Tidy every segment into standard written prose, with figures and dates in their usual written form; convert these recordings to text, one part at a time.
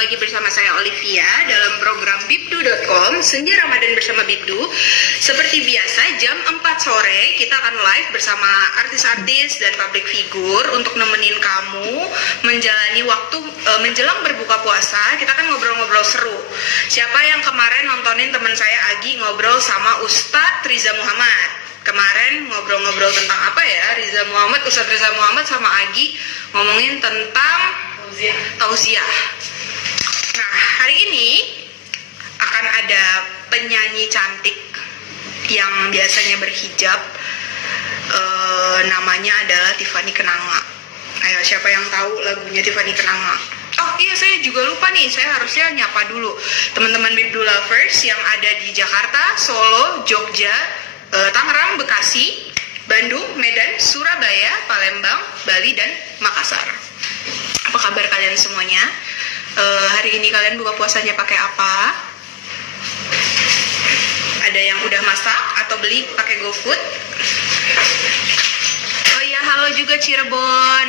lagi bersama saya Olivia dalam program bibdu.com Senja Ramadan bersama Bibdu. Seperti biasa jam 4 sore kita akan live bersama artis-artis dan public figure untuk nemenin kamu menjalani waktu menjelang berbuka puasa. Kita kan ngobrol-ngobrol seru. Siapa yang kemarin nontonin teman saya Agi ngobrol sama Ustadz Riza Muhammad? Kemarin ngobrol-ngobrol tentang apa ya? Ustadz Riza Muhammad sama Agi ngomongin tentang tauziah. Nah, hari ini akan ada penyanyi cantik yang biasanya berhijab. Namanya adalah Tiffany Kenanga. Ayo, siapa yang tahu lagunya Tiffany Kenanga? Oh iya, saya juga lupa nih, saya harusnya nyapa dulu teman-teman Bibdu Lovers yang ada di Jakarta, Solo, Jogja, Tangerang, Bekasi, Bandung, Medan, Surabaya, Palembang, Bali, dan Makassar. Apa kabar kalian semuanya? Hari ini kalian buka puasanya pakai apa? Ada yang udah masak atau beli pakai GoFood? Oh iya, halo juga Cirebon.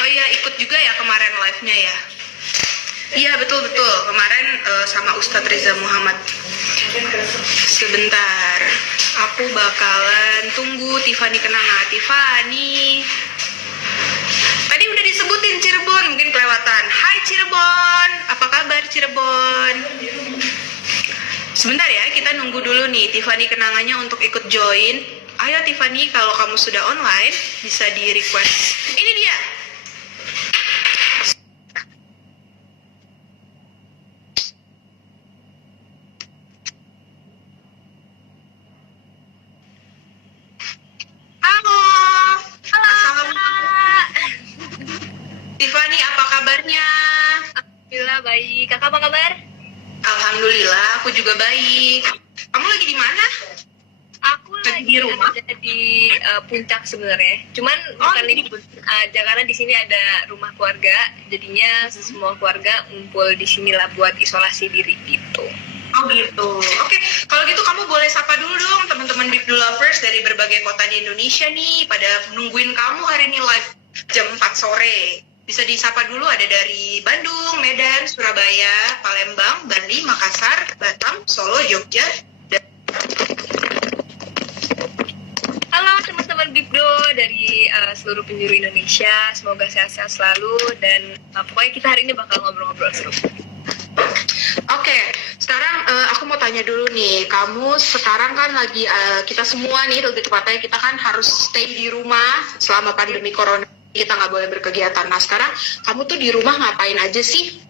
Oh iya, ikut juga ya kemarin live-nya ya? Iya, betul-betul. Kemarin sama Ustadz Riza Muhammad. Sebentar, aku bakalan tunggu Tiffany Kenanga. Tiffany. Tadi udah disebutin Cirebon, mungkin kelewatan. Hai Cirebon, apa kabar Cirebon? Sebentar ya, kita nunggu dulu nih Tiffany Kenanganya untuk ikut join. Ayo Tiffany, kalau kamu sudah online, bisa di request. Ini dia. Halo. Halo, Assalamualaikum. Tiffany, apa kabarnya? Alhamdulillah baik. Kakak apa kabar? Alhamdulillah, aku juga baik. Kamu lagi di mana? Aku Lagi lagi di rumah? ada di puncak sebenarnya. Cuman bukan di karena di sini ada rumah keluarga, jadinya semua keluarga ngumpul di sini lah buat isolasi diri gitu. Oh gitu. Oke, kalau gitu kamu boleh sapa dulu dong teman-teman Bibdu Lovers dari berbagai kota di Indonesia nih, pada nungguin kamu hari ini live jam 4 sore. Bisa disapa dulu, ada dari Bandung, Medan, Surabaya, Palembang, Bali, Makassar, Batam, Solo, Jogja, dan Halo teman-teman Bibdo dari seluruh penjuru Indonesia, semoga sehat-sehat selalu dan pokoknya kita hari ini bakal ngobrol-ngobrol seru. Oke, sekarang aku mau tanya dulu nih, kamu sekarang kan lagi, kita semua nih, lebih tepatnya kita kan harus stay di rumah selama pandemi corona, kita nggak boleh berkegiatan. Nah sekarang kamu tuh di rumah ngapain aja sih?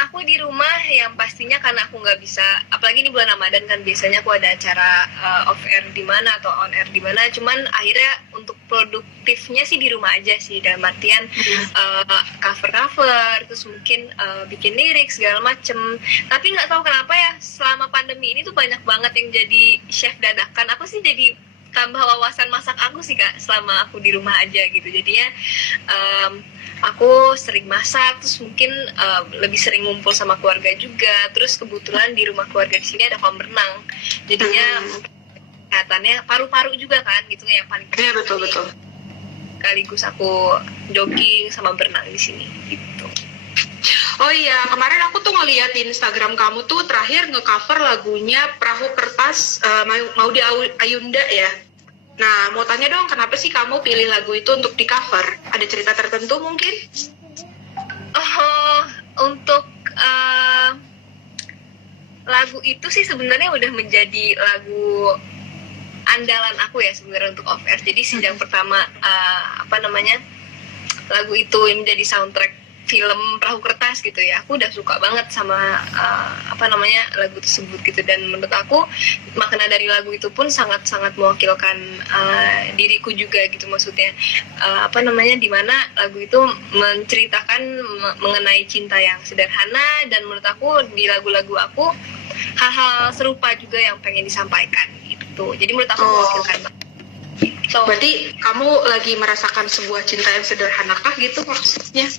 Aku di rumah yang pastinya karena aku nggak bisa, apalagi ini bulan Ramadan kan biasanya aku ada acara off air di mana atau on air di mana. Cuman akhirnya untuk produktifnya sih di rumah aja sih, dalam artian cover, terus mungkin bikin lirik segala macem. Tapi nggak tahu kenapa ya selama pandemi ini tuh banyak banget yang jadi chef dadakan. Aku sih jadi tambah wawasan masak aku sih Kak selama aku di rumah aja gitu. Jadinya aku sering masak, terus mungkin lebih sering ngumpul sama keluarga juga. Terus kebetulan di rumah keluarga di sini ada kolam renang, jadinya kesehatannya paru-paru juga kan gitu yang paling penting. Iya betul. Sekaligus aku jogging sama berenang di sini gitu. Oh iya, kemarin aku tuh ngeliat di Instagram kamu tuh terakhir nge-cover lagunya Perahu Kertas Maudy Ayunda ya. Nah, mau tanya dong, kenapa sih kamu pilih lagu itu untuk di-cover? Ada cerita tertentu mungkin? Oh, untuk lagu itu sih sebenarnya udah menjadi lagu andalan aku ya sebenarnya untuk off air. Jadi sejak pertama lagu itu yang menjadi soundtrack film Perahu Kertas gitu ya, aku udah suka banget sama lagu tersebut gitu. Dan menurut aku makna dari lagu itu pun sangat-sangat mewakilkan diriku juga gitu. Maksudnya dimana lagu itu menceritakan mengenai cinta yang sederhana, dan menurut aku di lagu-lagu aku hal-hal serupa juga yang pengen disampaikan gitu. Jadi menurut aku mewakilkan banget. So, berarti kamu lagi merasakan sebuah cinta yang sederhana kah gitu maksudnya?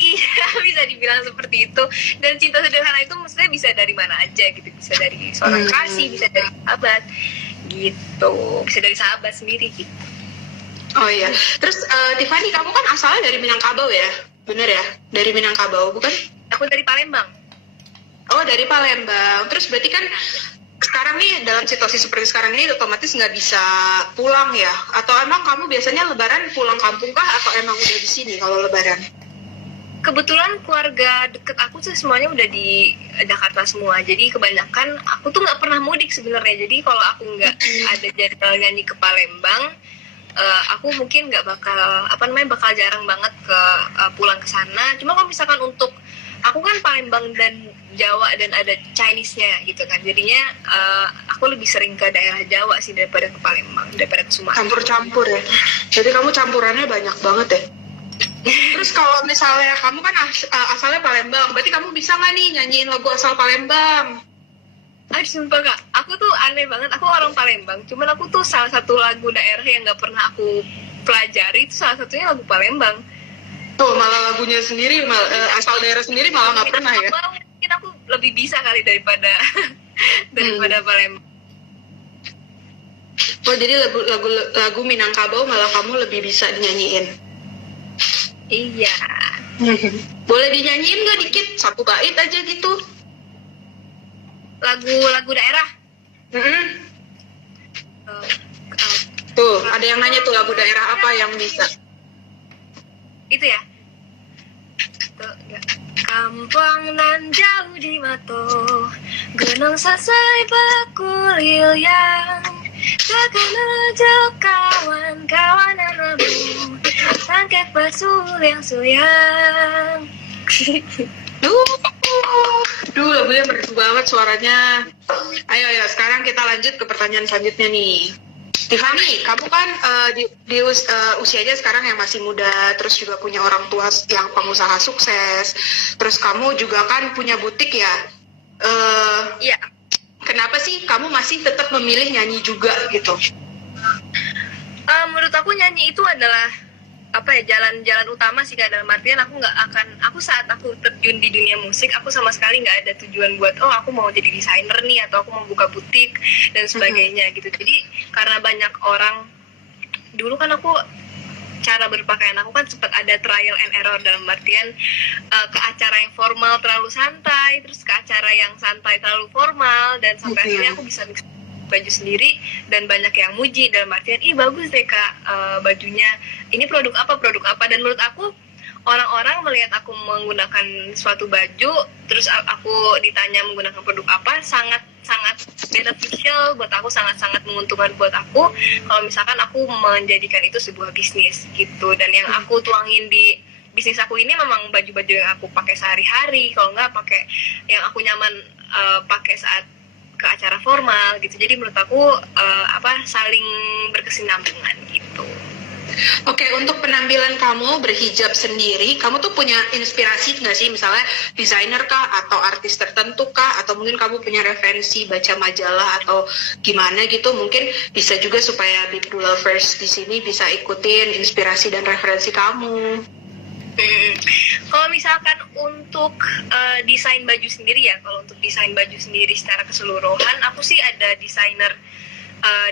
Iya, bisa dibilang seperti itu. Dan cinta sederhana itu maksudnya bisa dari mana aja gitu. Bisa dari seorang kasih, bisa dari sahabat gitu. Bisa dari sahabat sendiri gitu. Oh iya. Terus Tiffany, kamu kan asalnya dari Minangkabau ya? bener ya? Dari Minangkabau bukan? Aku dari Palembang. Oh, dari Palembang. Terus berarti kan sekarang nih dalam situasi seperti sekarang ini otomatis nggak bisa pulang ya? Atau emang kamu biasanya lebaran pulang kampung kah? Atau emang udah di sini kalau lebaran? Kebetulan keluarga deket aku tuh semuanya udah di Jakarta semua. Jadi kebanyakan aku tuh nggak pernah mudik sebenarnya. Jadi kalau aku nggak ada jadwal nyanyi ke Palembang, aku mungkin nggak bakal jarang banget pulang ke sana. Cuma kalau misalkan untuk aku kan Palembang dan Jawa dan ada Chinese-nya gitu kan. Jadinya aku lebih sering ke daerah Jawa sih daripada ke Palembang, daripada ke Sumatera. Campur-campur ya. Jadi kamu campurannya banyak banget ya. Terus kalau misalnya kamu kan asalnya Palembang, berarti kamu bisa nggak nih nyanyiin lagu asal Palembang? Sumpah Kak, aku tuh aneh banget. Aku orang Palembang, cuman aku tuh salah satu lagu daerah yang nggak pernah aku pelajari itu salah satunya lagu Palembang. Tuh malah lagunya sendiri, asal daerah sendiri malah nggak pernah ya? Mungkin aku lebih bisa kali daripada Palembang. Oh jadi lagu Minangkabau malah kamu lebih bisa dinyanyiin? Iya. Boleh dinyanyiin nggak dikit? Satu bait aja gitu. Lagu daerah. Tuh, ada yang nanya tuh lagu daerah apa yang bisa? Itu ya. Tuh, ya. Kampung nan jauh di mato, gunung sasai bakulil yang sekemeja kawan-kawan anamu, sangkek basul yang suyang. Duh, lagunya merdu banget suaranya. Ayo, sekarang kita lanjut ke pertanyaan selanjutnya nih. Tiffany, kamu kan di usianya sekarang yang masih muda, terus juga punya orang tua yang pengusaha sukses, terus kamu juga kan punya butik ya. Iya. Kenapa sih kamu masih tetap memilih nyanyi juga gitu? Menurut aku nyanyi itu adalah jalan utama sih Kak. Dalam artian aku saat aku terjun di dunia musik, aku sama sekali nggak ada tujuan buat aku mau jadi desainer nih atau aku mau buka butik dan sebagainya gitu. Jadi karena banyak orang dulu kan cara berpakaian aku kan sempat ada trial and error, dalam artian ke acara yang formal terlalu santai, terus ke acara yang santai terlalu formal, dan sampai akhirnya aku bisa baju sendiri dan banyak yang muji, dalam artian bagus deh Kak bajunya, ini produk apa, dan menurut aku orang-orang melihat aku menggunakan suatu baju terus aku ditanya menggunakan produk apa, sangat beneficial buat aku, sangat menguntungkan buat aku kalau misalkan aku menjadikan itu sebuah bisnis gitu. Dan yang aku tuangin di bisnis aku ini memang baju-baju yang aku pakai sehari-hari, kalau nggak pakai yang aku nyaman pakai saat ke acara formal gitu. Jadi menurut aku saling berkesinambungan gitu. Oke, untuk penampilan kamu berhijab sendiri, kamu tuh punya inspirasi nggak sih? Misalnya desainer kah, atau artis tertentu kah, atau mungkin kamu punya referensi baca majalah atau gimana gitu? Mungkin bisa juga supaya Bib Do Lovers di sini bisa ikutin inspirasi dan referensi kamu. Kalau misalkan untuk desain baju sendiri ya, kalau untuk desain baju sendiri secara keseluruhan, aku sih ada desainer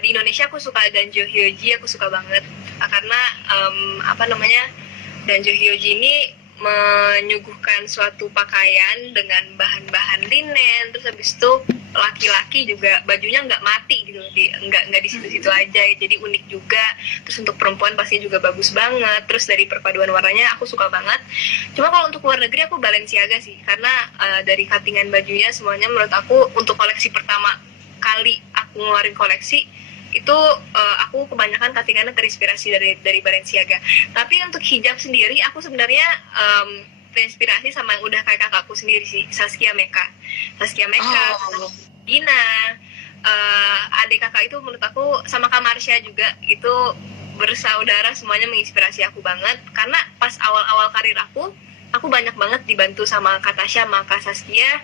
di Indonesia, aku suka Danjo Hyoji, aku suka banget karena Danjo Hyoji ini menyuguhkan suatu pakaian dengan bahan-bahan linen, terus habis itu laki-laki juga bajunya nggak mati gitu, nggak di situ-situ aja, jadi unik juga. Terus untuk perempuan pasti juga bagus banget, terus dari perpaduan warnanya aku suka banget. Cuma kalau untuk luar negeri aku Balenciaga sih, karena dari cuttingan bajunya semuanya menurut aku untuk koleksi pertama kali aku ngeluarin koleksi itu aku kebanyakan cuttingannya terinspirasi dari Balenciaga. Tapi untuk hijab sendiri aku sebenarnya terinspirasi sama yang udah kayak kakakku sendiri sih, Saskia Meka, Dina, adik kakak itu menurut aku sama Kak Marsha juga, itu bersaudara, semuanya menginspirasi aku banget. Karena pas awal-awal karir aku banyak banget dibantu sama Kak Tasya sama Kak Saskia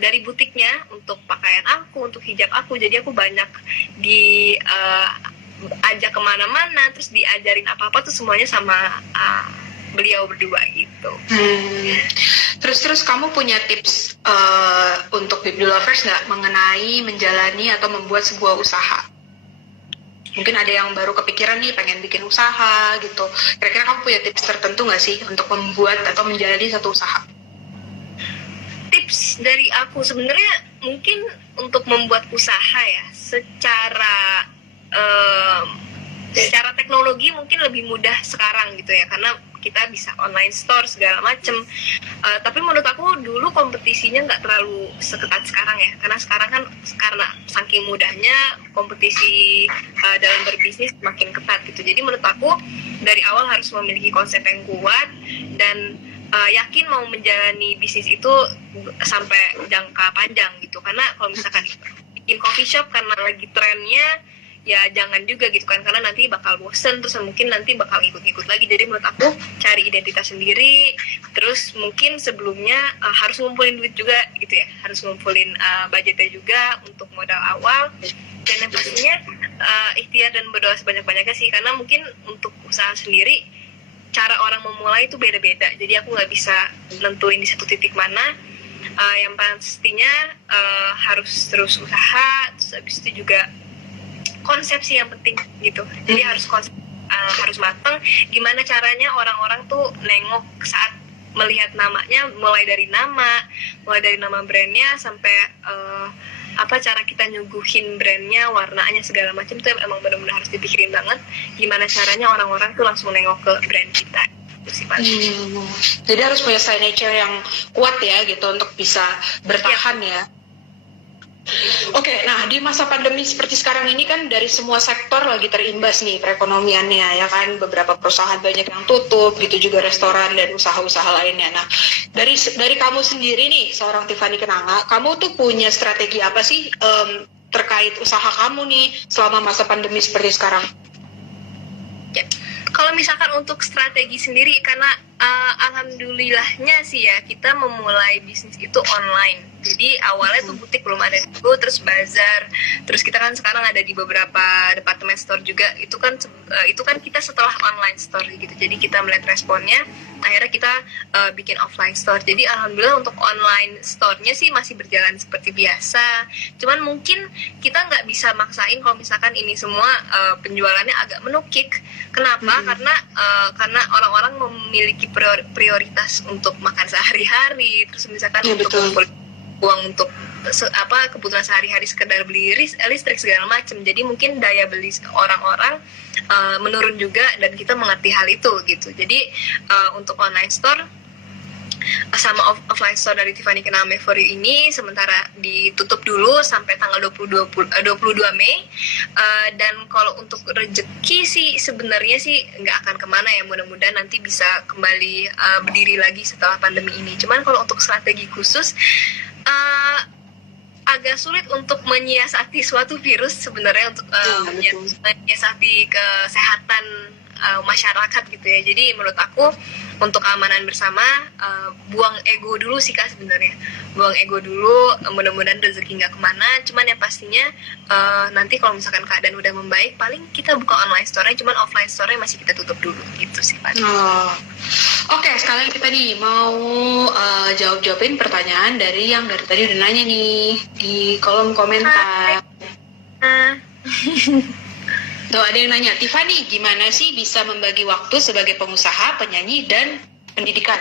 dari butiknya untuk pakaian aku, untuk hijab aku. Jadi aku banyak diajak kemana-mana, terus diajarin apa-apa tuh semuanya sama beliau berdua gitu. Terus kamu punya tips untuk Bib Do Lovers nggak mengenai menjalani atau membuat sebuah usaha? Mungkin ada yang baru kepikiran nih pengen bikin usaha gitu. Kira-kira kamu punya tips tertentu nggak sih untuk membuat atau menjalani satu usaha? Tips dari aku sebenarnya mungkin untuk membuat usaha ya secara teknologi mungkin lebih mudah sekarang gitu ya, karena kita bisa online store segala macem. Tapi menurut aku dulu kompetisinya nggak terlalu seketat sekarang ya, karena sekarang kan karena saking mudahnya kompetisi dalam berbisnis makin ketat gitu. Jadi menurut aku dari awal harus memiliki konsep yang kuat dan yakin mau menjalani bisnis itu sampai jangka panjang gitu. Karena kalau misalkan bikin coffee shop karena lagi trennya, ya jangan juga gitu kan, karena nanti bakal bosen, terus mungkin nanti bakal ngikut-ngikut lagi. Jadi menurut aku cari identitas sendiri, terus mungkin sebelumnya harus ngumpulin duit juga gitu ya, harus ngumpulin budgetnya juga untuk modal awal, dan yang pastinya ikhtiar dan berdoa sebanyak-banyaknya sih, karena mungkin untuk usaha sendiri cara orang memulai itu beda-beda, jadi aku nggak bisa nentuin di satu titik mana. Yang pastinya harus terus usaha, terus habis itu juga konsep sih yang penting gitu. Jadi harus matang. Gimana caranya orang-orang tuh nengok saat melihat namanya, mulai dari nama brandnya sampai cara kita nyuguhin brandnya, warnanya segala macam tuh emang benar-benar harus dipikirin banget. Gimana caranya orang-orang tuh langsung nengok ke brand kita. Itu sih pasti. Jadi harus punya signature yang kuat ya gitu untuk bisa bertahan ya. Oke, nah di masa pandemi seperti sekarang ini kan dari semua sektor lagi terimbas nih perekonomiannya ya kan, beberapa perusahaan banyak yang tutup gitu, juga restoran dan usaha-usaha lainnya. Nah dari kamu sendiri nih seorang Tiffany Kenanga, kamu tuh punya strategi apa sih terkait usaha kamu nih selama masa pandemi seperti sekarang? Ya. Kalau misalkan untuk strategi sendiri, karena alhamdulillahnya sih ya kita memulai bisnis itu online. Jadi awalnya tuh butik belum ada dulu, terus bazar, terus kita kan sekarang ada di beberapa department store juga. Itu kan kita setelah online store gitu. Jadi kita melihat responnya, akhirnya kita bikin offline store. Jadi alhamdulillah untuk online store-nya sih masih berjalan seperti biasa. Cuman mungkin kita nggak bisa maksain kalau misalkan ini semua penjualannya agak menukik. Kenapa? Karena orang-orang memiliki prioritas untuk makan sehari-hari, terus misalkan untuk kumpul uang untuk kebutuhan sehari-hari, sekedar beli listrik segala macam. Jadi mungkin daya beli orang-orang menurun juga, dan kita mengerti hal itu gitu. Jadi untuk online store sama offline store dari Tiffany Kenanga Made For You ini sementara ditutup dulu sampai tanggal 22 Mei. Dan kalau untuk rezeki sih sebenarnya sih nggak akan kemana ya, mudah-mudahan nanti bisa kembali berdiri lagi setelah pandemi ini. Cuman kalau untuk strategi khusus agak sulit untuk menyiasati suatu virus sebenarnya, untuk menyiasati kesehatan masyarakat gitu ya. Jadi menurut aku untuk keamanan bersama, buang ego dulu sih Kak sebenarnya. Buang ego dulu, mudah-mudahan rezeki nggak kemana. Cuman yang pastinya nanti kalau misalkan keadaan udah membaik, paling kita buka online store-nya, cuman offline store-nya masih kita tutup dulu gitu sih Pak. Oke, sekalian kita nih mau jawab-jawabin pertanyaan dari yang dari tadi udah nanya nih di kolom komentar. Tuh ada yang nanya, Tiffany gimana sih bisa membagi waktu sebagai pengusaha, penyanyi, dan pendidikan?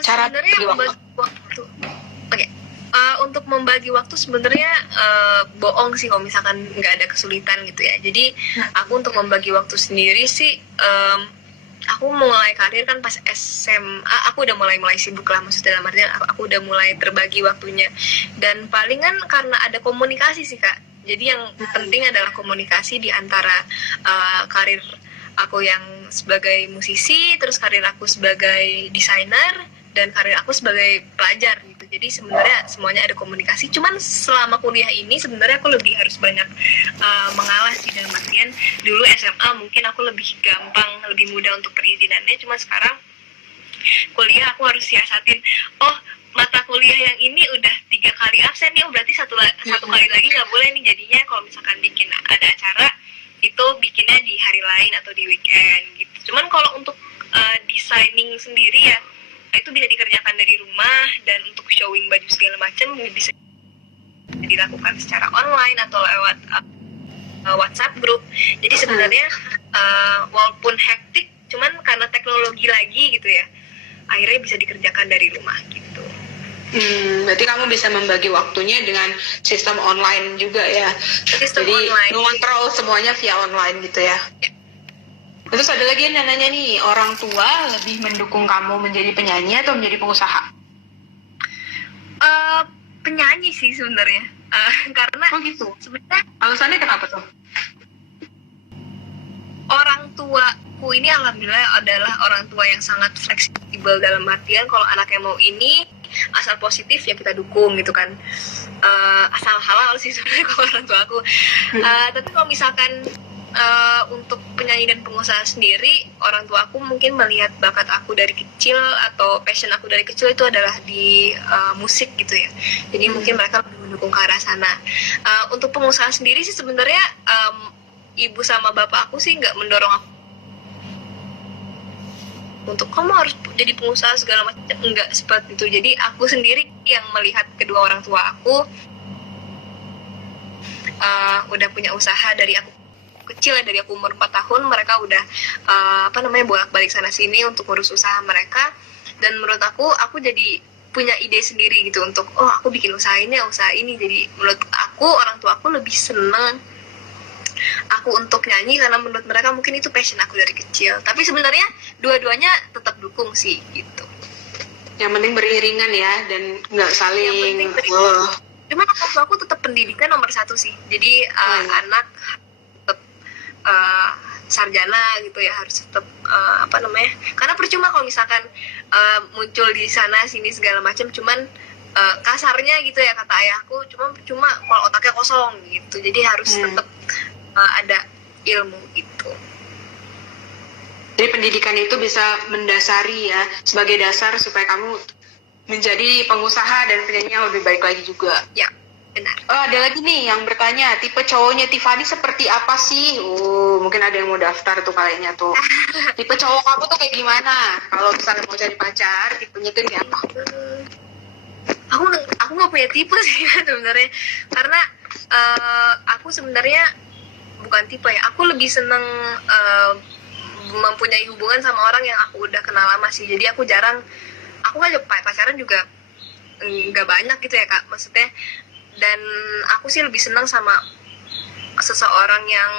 Cara sebenarnya untuk membagi waktu sebenarnya bohong sih kalau misalkan nggak ada kesulitan gitu ya. Jadi aku untuk membagi waktu sendiri sih, aku mulai karir kan pas SMA, aku udah mulai sibuk lah, maksudnya dalam artian aku udah mulai terbagi waktunya. Dan palingan karena ada komunikasi sih Kak. Jadi yang penting adalah komunikasi di antara karir aku yang sebagai musisi, terus karir aku sebagai desainer, dan karir aku sebagai pelajar gitu. Jadi sebenarnya semuanya ada komunikasi. Cuman selama kuliah ini sebenarnya aku lebih harus banyak mengalah sih, dalam artian dulu SMA mungkin aku lebih gampang, lebih mudah untuk perizinannya. Cuma sekarang kuliah aku harus siasatin, mata kuliah yang ini udah 3 kali absen nih, berarti satu kali lagi nggak boleh nih. Jadinya kalau misalkan bikin ada acara itu bikinnya di hari lain atau di weekend gitu. Cuman kalau untuk designing sendiri ya itu bisa dikerjakan dari rumah, dan untuk showing baju segala macam bisa dilakukan secara online atau lewat WhatsApp grup. Jadi sebenarnya walaupun hektik, cuman karena teknologi lagi gitu ya, akhirnya bisa dikerjakan dari rumah gitu. Berarti kamu bisa membagi waktunya dengan sistem online juga ya. Sistem Jadi online. ngontrol semuanya via online gitu ya. Terus ada lagi yang nanya nih, orang tua lebih mendukung kamu menjadi penyanyi atau menjadi pengusaha? Penyanyi sih sebenarnya. Karena gitu. sebenarnya Alasannya kenapa tuh? orang tuaku ini alhamdulillah adalah orang tua yang sangat fleksibel, dalam artian kalau anaknya mau ini asal positif ya kita dukung gitu kan. Asal halal sih sebenarnya kalau orang tua aku. Tapi kalau misalkan untuk penyanyi dan pengusaha sendiri, orang tua aku mungkin melihat bakat aku dari kecil atau passion aku dari kecil itu adalah di musik gitu ya. Jadi mungkin mereka lebih mendukung ke arah sana. Untuk pengusaha sendiri sih sebenarnya ibu sama bapak aku sih nggak mendorong aku untuk kamu harus jadi pengusaha segala macam, enggak seperti itu. Jadi aku sendiri yang melihat kedua orang tua aku udah punya usaha dari aku kecil ya, dari aku umur 4 tahun mereka udah bolak-balik sana sini untuk ngurus usaha mereka. Dan menurut aku jadi punya ide sendiri gitu untuk aku bikin usaha ini. Jadi menurut aku orang tua aku lebih seneng aku untuk nyanyi karena menurut mereka mungkin itu passion aku dari kecil. Tapi sebenarnya dua-duanya tetap dukung sih gitu. Yang penting beriringan ya dan nggak saling. Cuman aku tetap pendidikan nomor 1 sih. Jadi anak tetap sarjana gitu ya, harus tetap karena percuma kalau misalkan muncul di sana sini segala macam, cuman kasarnya gitu ya kata ayahku, cuma kalau otaknya kosong gitu. Jadi harus tetap ada ilmu itu. Jadi pendidikan itu bisa mendasari ya, sebagai dasar supaya kamu menjadi pengusaha dan penyanyi yang lebih baik lagi juga. Ya, benar. Ada lagi nih yang bertanya, tipe cowoknya Tiffany seperti apa sih? Mungkin ada yang mau daftar tuh kayaknya tuh. Tipe cowok kamu tuh kayak gimana? Kalau misalnya mau cari pacar, tipenya tuh kayak apa? Aku nggak punya tipe sih sebenarnya, karena aku sebenarnya bukan tipe ya. Aku lebih seneng mempunyai hubungan sama orang yang aku udah kenal lama sih. Jadi aku kan pacaran juga nggak banyak gitu ya Kak, maksudnya. Dan aku sih lebih senang sama seseorang yang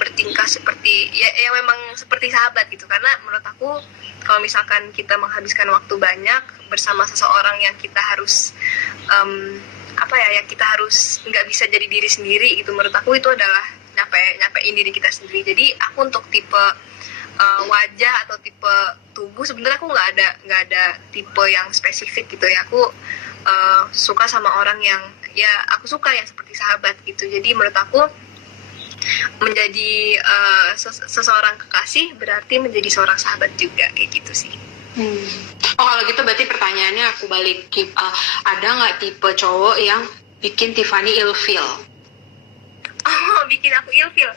bertingkah seperti ya memang seperti sahabat gitu. Karena menurut aku kalau misalkan kita menghabiskan waktu banyak bersama seseorang yang kita harus yang kita harus nggak bisa jadi diri sendiri gitu, menurut aku itu adalah nyapein diri kita sendiri. Jadi aku untuk tipe wajah atau tipe tubuh sebenarnya aku nggak ada tipe yang spesifik gitu ya. Aku suka sama orang yang ya aku suka yang seperti sahabat gitu. Jadi menurut aku menjadi seseorang kekasih berarti menjadi seorang sahabat juga, kayak gitu sih. Kalau gitu berarti pertanyaannya aku balik, ada nggak tipe cowok yang bikin Tiffany ilfeel? Bikin aku ilfeel.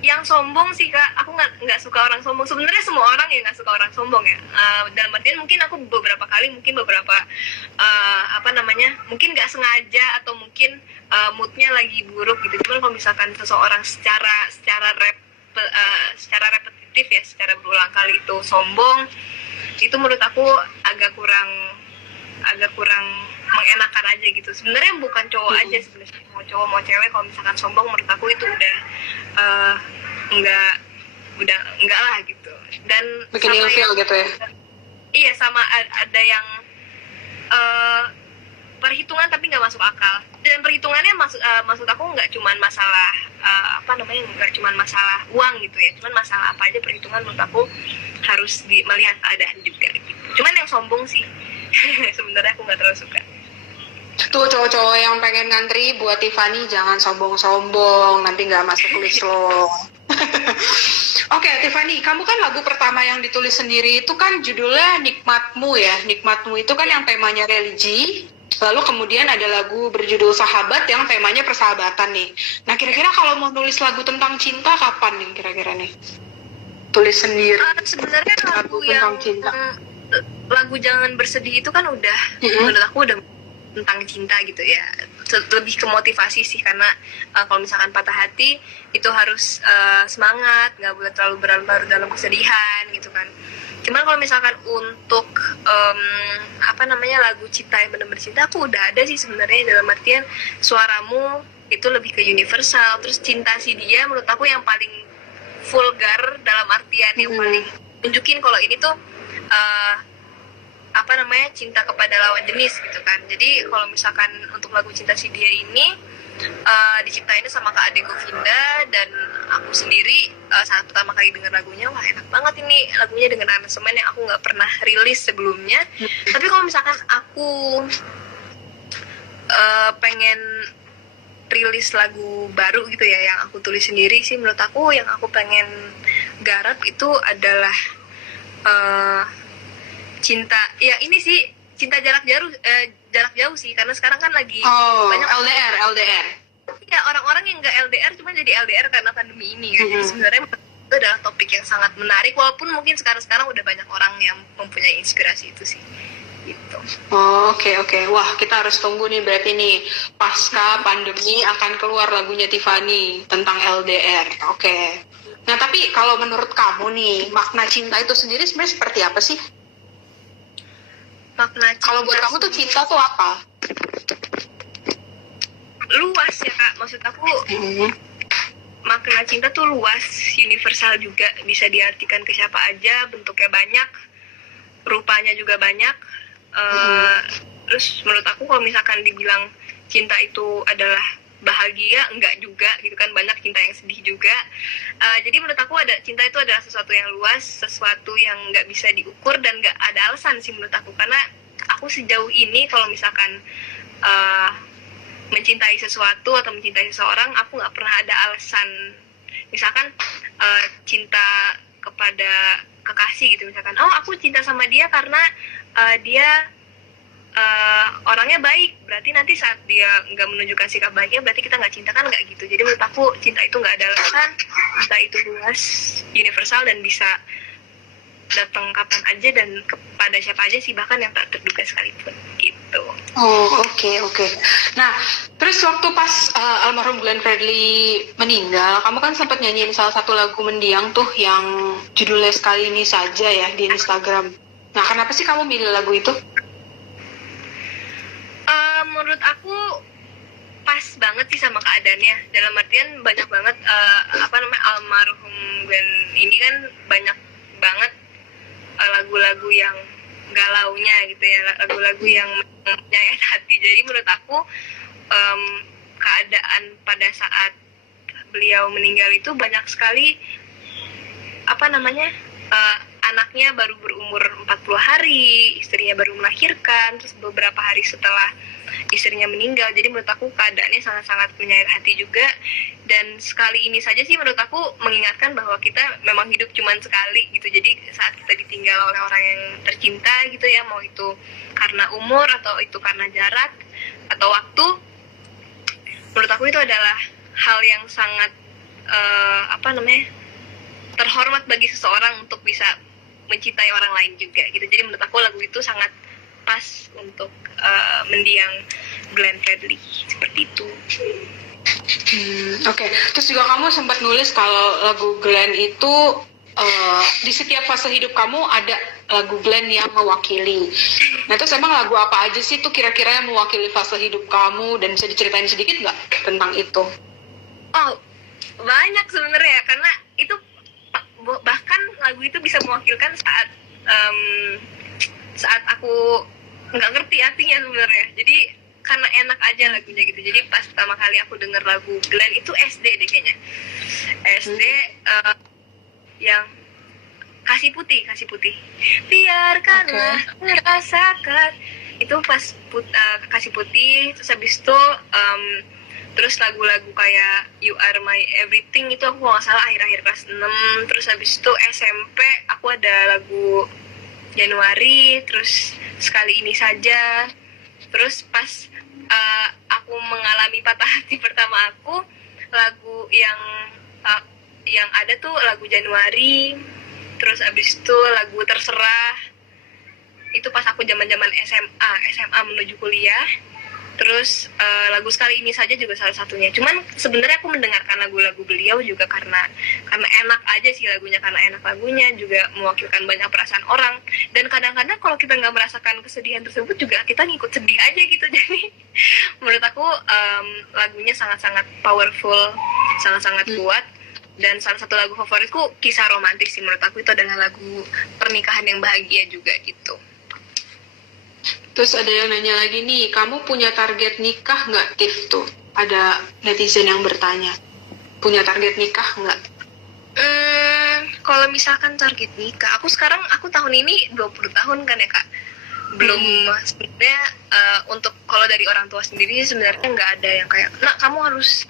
Yang sombong sih Kak, aku nggak suka orang sombong. Sebenarnya semua orang ya nggak suka orang sombong ya. Dalam artian mungkin aku beberapa mungkin nggak sengaja atau mungkin moodnya lagi buruk gitu. Cuman kalau misalkan seseorang secara repetitif ya, secara berulang kali itu sombong, itu menurut aku agak kurang mengenakan aja gitu. Sebenarnya bukan cowok aja sebenarnya, mau cowok mau cewek kalau misalkan sombong menurut aku itu udah enggak lah gitu. Dan bikin ilfeel gitu ya. Iya, sama ada yang perhitungan tapi nggak masuk akal. Dan perhitungannya maksud aku nggak cuman masalah nggak cuman masalah uang gitu ya. Cuman masalah apa aja perhitungan menurut aku harus melihat keadaan juga gitu. Cuman yang sombong sih sebenarnya aku nggak terlalu suka. Tuh cowok-cowok yang pengen ngantri buat Tiffany jangan sombong-sombong, nanti nggak masuk list lo. Oke, Tiffany, kamu kan lagu pertama yang ditulis sendiri itu kan judulnya Nikmatmu ya. Nikmatmu itu kan yang temanya religi. Lalu kemudian ada lagu berjudul Sahabat yang temanya persahabatan nih. Nah, kira-kira kalau mau nulis lagu tentang cinta kapan nih kira-kira nih? Tulis sendiri. Sebenarnya lagu tentang cinta. Lagu Jangan Bersedih itu kan udah menurut aku udah tentang cinta gitu ya, lebih ke motivasi sih, karena kalau misalkan patah hati itu harus semangat, nggak boleh terlalu berlarut dalam kesedihan gitu kan. Cuman kalau misalkan untuk lagu cinta yang benar-benar cinta, aku udah ada sih sebenarnya, dalam artian suaramu itu lebih ke universal. Terus cinta si dia menurut aku yang paling vulgar, dalam artian yang paling tunjukin kalau ini tuh cinta kepada lawan jenis gitu kan. Jadi kalau misalkan untuk lagu cinta si dia ini diciptainnya sama Kak Ade Govinda, dan aku sendiri saat pertama kali denger lagunya, wah enak banget ini lagunya dengan aransemen yang aku nggak pernah rilis sebelumnya. Tapi kalau misalkan aku pengen rilis lagu baru gitu ya, yang aku tulis sendiri sih, menurut aku yang aku pengen garap itu adalah cinta, ya ini sih, cinta jarak jauh sih, karena sekarang kan lagi banyak LDR. Ya, orang-orang yang nggak LDR cuma jadi LDR karena pandemi ini kan. Jadi sebenarnya itu adalah topik yang sangat menarik, walaupun mungkin sekarang udah banyak orang yang mempunyai inspirasi itu sih gitu. Oke. Wah, kita harus tunggu nih, berarti nih pasca pandemi akan keluar lagunya Tiffany tentang LDR. Oke. Nah, tapi kalau menurut kamu nih, makna cinta itu sendiri sebenarnya seperti apa sih? Makna cinta, kalau buat kamu tuh cinta tuh apa? Luas ya Kak, maksud aku makna cinta tuh luas, universal juga, bisa diartikan ke siapa aja, bentuknya banyak, rupanya juga banyak. Terus menurut aku kalau misalkan dibilang cinta itu adalah bahagia, enggak juga gitu kan, banyak cinta yang sedih juga. Jadi menurut aku cinta itu adalah sesuatu yang luas, sesuatu yang nggak bisa diukur dan nggak ada alasan sih menurut aku. Karena aku sejauh ini kalau misalkan mencintai sesuatu atau mencintai seseorang, aku nggak pernah ada alasan. Misalkan cinta kepada kekasih gitu, misalkan aku cinta sama dia karena dia orangnya baik, berarti nanti saat dia nggak menunjukkan sikap baiknya berarti kita nggak cinta, kan nggak gitu. Jadi menurut aku cinta itu nggak ada alasan, cinta itu luas, universal, dan bisa datang kapan aja dan kepada siapa aja sih, bahkan yang tak terduga sekalipun gitu. Oke. Nah, terus waktu pas almarhum Glenn Fredly meninggal, kamu kan sempat nyanyiin salah satu lagu mendiang tuh yang judulnya Sekali Ini Saja ya di Instagram. Nah, kenapa sih kamu milih lagu itu? Menurut aku pas banget sih sama keadaannya, dalam artian banyak banget almarhum Glenn ini kan banyak banget lagu-lagu yang galaunya gitu ya, lagu-lagu yang menyayat hati. Jadi menurut aku keadaan pada saat beliau meninggal itu banyak sekali anaknya baru berumur 40 hari, istrinya baru melahirkan, terus beberapa hari setelah istrinya meninggal. Jadi menurut aku keadaannya sangat-sangat menyayat hati juga. Dan sekali ini saja sih menurut aku mengingatkan bahwa kita memang hidup cuma sekali gitu. Jadi saat kita ditinggal oleh orang yang tercinta gitu ya, mau itu karena umur atau itu karena jarak atau waktu, menurut aku itu adalah hal yang sangat terhormat bagi seseorang untuk bisa mencintai orang lain juga gitu. Jadi menurut aku lagu itu sangat pas untuk mendiang Glenn Fredly seperti itu. Oke. Terus juga kamu sempat nulis kalau lagu Glenn itu di setiap fase hidup kamu ada lagu Glenn yang mewakili. Nah, terus emang lagu apa aja sih tuh kira-kira yang mewakili fase hidup kamu, dan bisa diceritain sedikit nggak tentang itu? Banyak sebenarnya, karena itu bahkan lagu itu bisa mewakilkan saat aku nggak ngerti artinya sebenarnya. Jadi karena enak aja lagunya gitu. Jadi pas pertama kali aku denger lagu Glenn itu SD deh kayaknya, SD yang kasih putih biarkanlah merasakan, itu pas kasih putih. Terus habis itu terus lagu-lagu kayak You Are My Everything itu aku nggak salah akhir-akhir kelas 6. Terus habis itu SMP aku ada lagu Januari, terus Sekali Ini Saja. Terus pas aku mengalami patah hati pertama aku, lagu yang ada tuh lagu Januari. Terus habis itu lagu Terserah, itu pas aku zaman SMA menuju kuliah. Terus lagu Sekali Ini Saja juga salah satunya. Cuman sebenarnya aku mendengarkan lagu-lagu beliau juga karena enak aja sih lagunya, karena enak lagunya juga mewakilkan banyak perasaan orang. Dan kadang-kadang kalau kita nggak merasakan kesedihan tersebut juga kita ngikut sedih aja gitu. Jadi menurut aku lagunya sangat-sangat powerful, sangat-sangat kuat. Dan salah satu lagu favoritku Kisah Romantis sih, menurut aku itu adalah lagu pernikahan yang bahagia juga gitu. Terus ada yang nanya lagi nih, kamu punya target nikah nggak, Tiff? Tuh, ada netizen yang bertanya. Punya target nikah nggak? Kalau misalkan target nikah, aku tahun ini 20 tahun kan ya Kak. Belum sebenarnya untuk kalau dari orang tua sendiri sebenarnya nggak ada yang kayak, nah kamu harus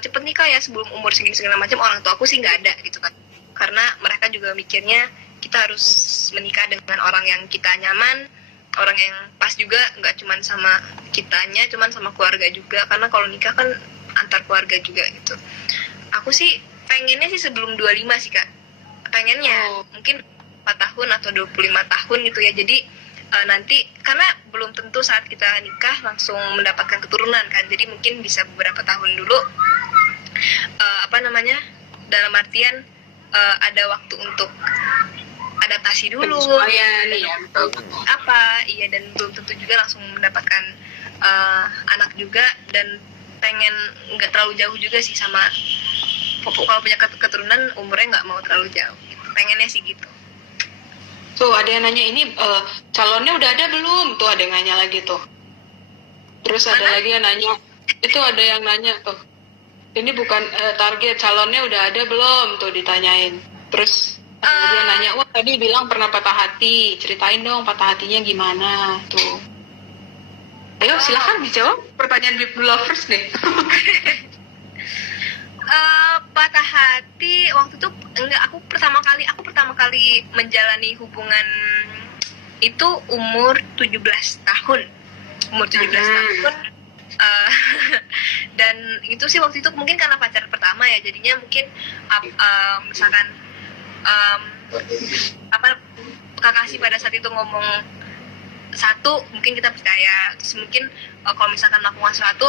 cepet nikah ya sebelum umur segini segala macam. Orang tua aku sih nggak ada gitu kan. Karena mereka juga mikirnya kita harus menikah dengan orang yang kita nyaman, orang yang pas juga, nggak cuman sama kitanya, cuman sama keluarga juga, karena kalau nikah kan antar keluarga juga gitu. Aku sih pengennya sih sebelum 25 sih Kak, pengennya mungkin 4 tahun atau 25 tahun gitu ya. Jadi nanti karena belum tentu saat kita nikah langsung mendapatkan keturunan kan, jadi mungkin bisa beberapa tahun dulu dalam artian ada waktu untuk adaptasi dulu dan belum tentu juga langsung mendapatkan anak juga, dan pengen nggak terlalu jauh juga sih sama kalau punya keturunan umurnya nggak mau terlalu jauh gitu. Pengennya sih gitu. Tuh ada yang nanya ini calonnya udah ada belum? Tuh ada yang nanya lagi tuh. Terus ada lagi yang nanya, itu ada yang nanya tuh, ini bukan target, calonnya udah ada belum? Tuh ditanyain. Terus dia nanya, wah tadi bilang pernah patah hati, ceritain dong patah hatinya gimana tuh. Ayo silahkan dijawab pertanyaan Bip Lovers nih. Patah hati waktu itu enggak, aku pertama kali menjalani hubungan itu umur 17 tahun. Tahun. Dan itu sih waktu itu mungkin karena pacar pertama ya, jadinya mungkin misalkan kakak pada saat itu ngomong satu, mungkin kita percaya, terus mungkin kalau misalkan melakukan sesuatu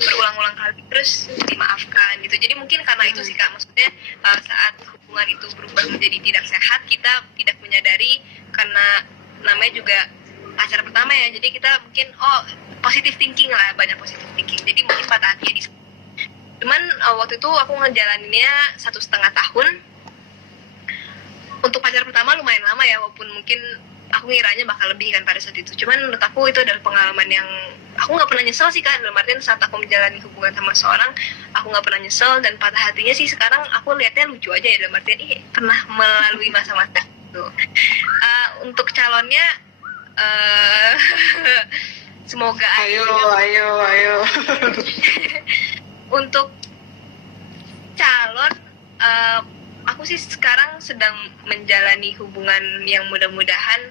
berulang-ulang kali terus dimaafkan gitu. Jadi mungkin karena itu sih Kak, maksudnya saat hubungan itu berubah menjadi tidak sehat, kita tidak menyadari karena namanya juga pacar pertama ya, jadi kita mungkin positive thinking lah, banyak positive thinking, jadi mungkin patah hatinya di situ. Cuman waktu itu aku ngejalaninnya 1,5 tahun. Untuk pacar pertama lumayan lama ya, walaupun mungkin aku ngiranya bakal lebih kan pada saat itu. Cuman menurut aku itu adalah pengalaman yang aku nggak pernah nyesel sih Kak. Dalam artian saat aku menjalani hubungan sama seorang, aku nggak pernah nyesel, dan patah hatinya sih sekarang aku lihatnya lucu aja ya, dalam artian pernah melalui masa-masa itu. Untuk calonnya semoga ayo. Untuk calon, aku sih sekarang sedang menjalani hubungan yang mudah-mudahan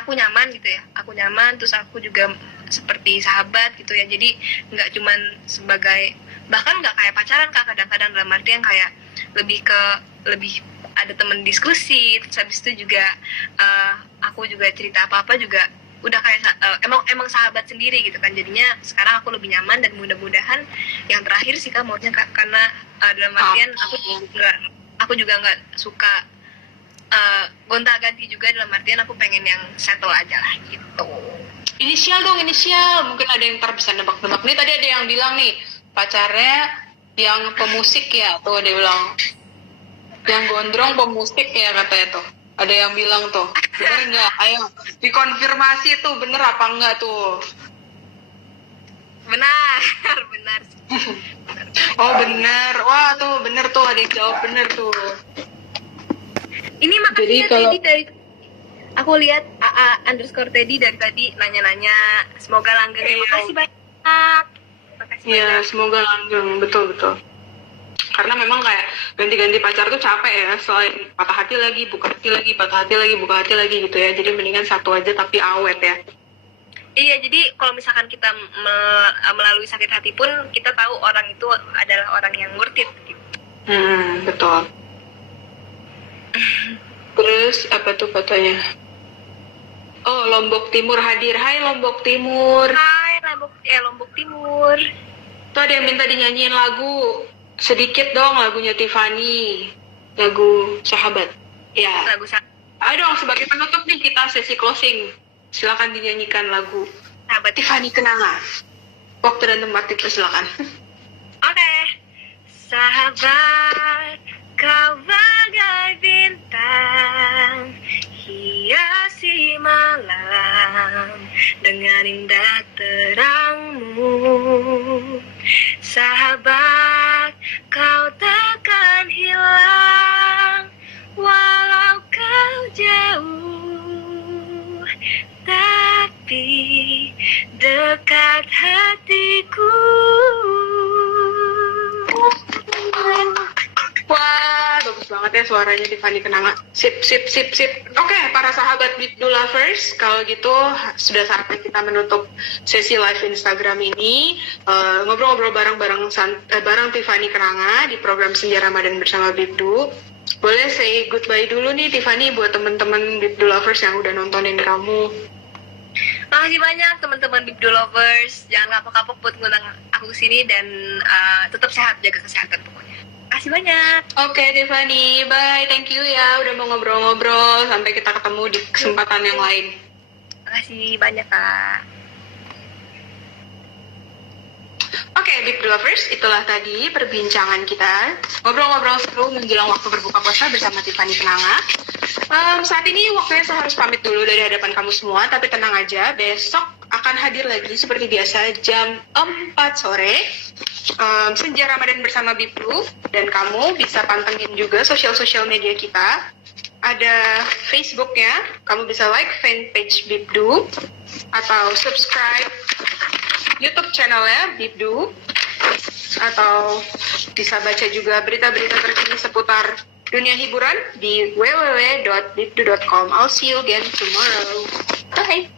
aku nyaman gitu ya. Aku nyaman, terus aku juga seperti sahabat gitu ya. Jadi nggak cuman sebagai, bahkan nggak kayak pacaran Kak, kadang-kadang dalam artian kayak lebih ada teman diskusi, terus habis itu juga aku juga cerita apa-apa juga udah kayak emang sahabat sendiri gitu kan. Jadinya sekarang aku lebih nyaman, dan mudah-mudahan yang terakhir sih Kak maunya Kak, karena dalam artian aku juga nggak suka gonta-ganti juga, dalam artian aku pengen yang settle aja lah gitu. Inisial dong, inisial. Mungkin ada yang ntar bisa nebak-nebak. Nih tadi ada yang bilang nih, pacarnya yang pemusik ya, tuh dia bilang. Yang gondrong pemusik ya katanya tuh. Ada yang bilang tuh, bener nggak? Ayo dikonfirmasi tuh, bener apa enggak tuh? Benar sih. Oh bener, wah tuh bener tuh, ada yang jawab bener tuh. Ini makasih Jadi ya kalau... Teddy, dari aku lihat _Teddy dari tadi nanya-nanya, semoga langgeng. Makasih banyak. Iya, semoga langgeng, betul. Karena memang kayak ganti-ganti pacar tuh capek ya, selain patah hati lagi, buka hati lagi, patah hati lagi, buka hati lagi gitu ya. Jadi mendingan satu aja tapi awet ya. Iya, jadi kalau misalkan kita melalui sakit hati pun, kita tahu orang itu adalah orang yang worth it gitu. Betul. Terus apa tuh katanya? Oh, Lombok Timur hadir. Hai Lombok Timur. Hai Lombok Timur. Tuh ada yang minta dinyanyiin lagu. Sedikit dong lagunya Tiffany. Lagu Sahabat. Ya. Lagu Ayo dong, sebagai penutup nih kita sesi closing. Silakan dinyanyikan lagu Sahabat. Tiffany Kenanga. Waktu dan tempat dipersilakan. Oke. Sahabat, kau bagai bintang, hiasi malam dengan indah terangmu. Sahabat, kau takkan hilang walau kau jauh, tapi dekat hatiku. Wah, bagus banget ya suaranya Tiffany Kenanga. Sip. Oke, para sahabat BibDu Lovers, kalau gitu sudah saatnya kita menutup sesi live Instagram ini. Ngobrol-ngobrol bareng Tiffany Kenanga di program Senja Ramadan bersama BibDu. Boleh say goodbye dulu nih Tiffany buat teman-teman BibDu Lovers yang udah nontonin kamu. Makasih banyak teman-teman BibDu Lovers. Jangan kapok-kapok buat ngundang aku kesini dan tetap sehat, jaga kesehatan pokoknya. Makasih banyak. Oke Tiffany, bye. Thank you ya udah mau ngobrol-ngobrol. Sampai kita ketemu di kesempatan yang lain. Makasih banyak, Kak. Oke, BibDu Lovers, itulah tadi perbincangan kita. Ngobrol-ngobrol seru menjelang waktu berbuka puasa bersama Tiffany Kenanga. Saat ini waktunya saya harus pamit dulu dari hadapan kamu semua, tapi tenang aja, besok akan hadir lagi seperti biasa jam 4 sore. Senja Ramadan bersama BibDu, dan kamu bisa pantengin juga sosial media kita. Ada Facebooknya, kamu bisa like fanpage BibDu atau subscribe YouTube channelnya BibDu, atau bisa baca juga berita-berita terkini seputar dunia hiburan di www.bibdu.com. I'll see you again tomorrow. Bye.